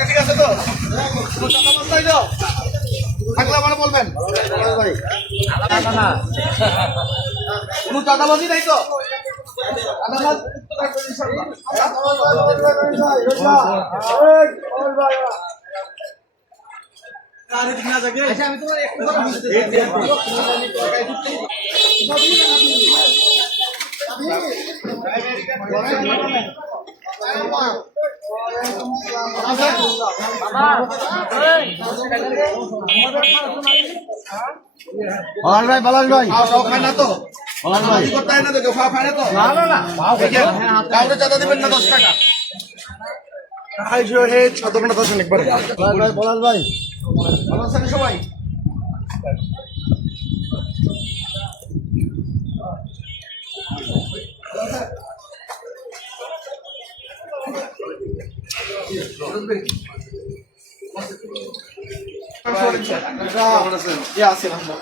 ঠিক থাকলে আমার বলবেন। কোনো চাঁদাবাজি নাই তো? চাঁদাবাজ ভাই পলাশ ভাই টাওয়া খায় না তো পলাশ ভাই করতে হয় না তো। কেউ খাওয়া খায় না তো। না না না কাউকে চাঁদা দিবেন না দশ টাকা। পলাশ ভাই পলাশ ভাই। ভালো আছেন সবাই?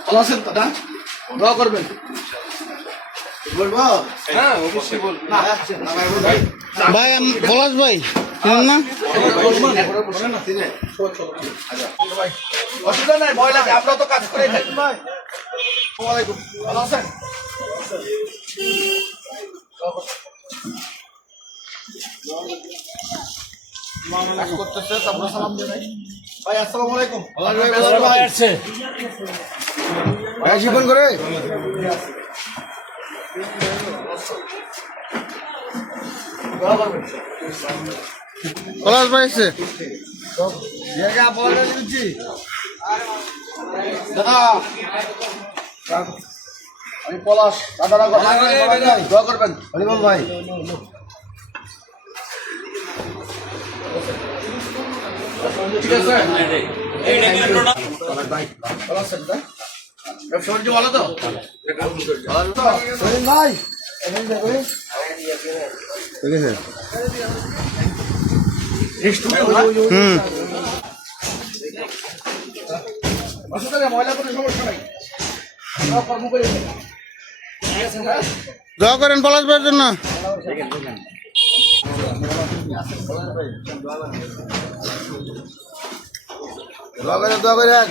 ভালো আছেন দাদা দোয়া করবেন। বলব? হ্যাঁ অবশ্যই বলব। না ভাই আম- পলাশ ভাই। চিনেন না? অসুবিধা নাই ভয় লাগে আমরা তো কাজ করে থাকি। ভাই ভালো আছেন? কাজ করতেছে তারপরে সালাম দিয়ে ভাই আসসালামু আলাইকুম ভাই আসছে ভাই জীবন করে। পলাশ ভাই আমি পলাশ। দোয়া করবেন। হরিবল ভাই। ঠিক আছে? ভালো তো? ভালো তো ভাই ঠিক আছে। হুম দোয়া করেন পলাশ ভাইয়ের জন্য। দোয়া করেন দোয়া করেন।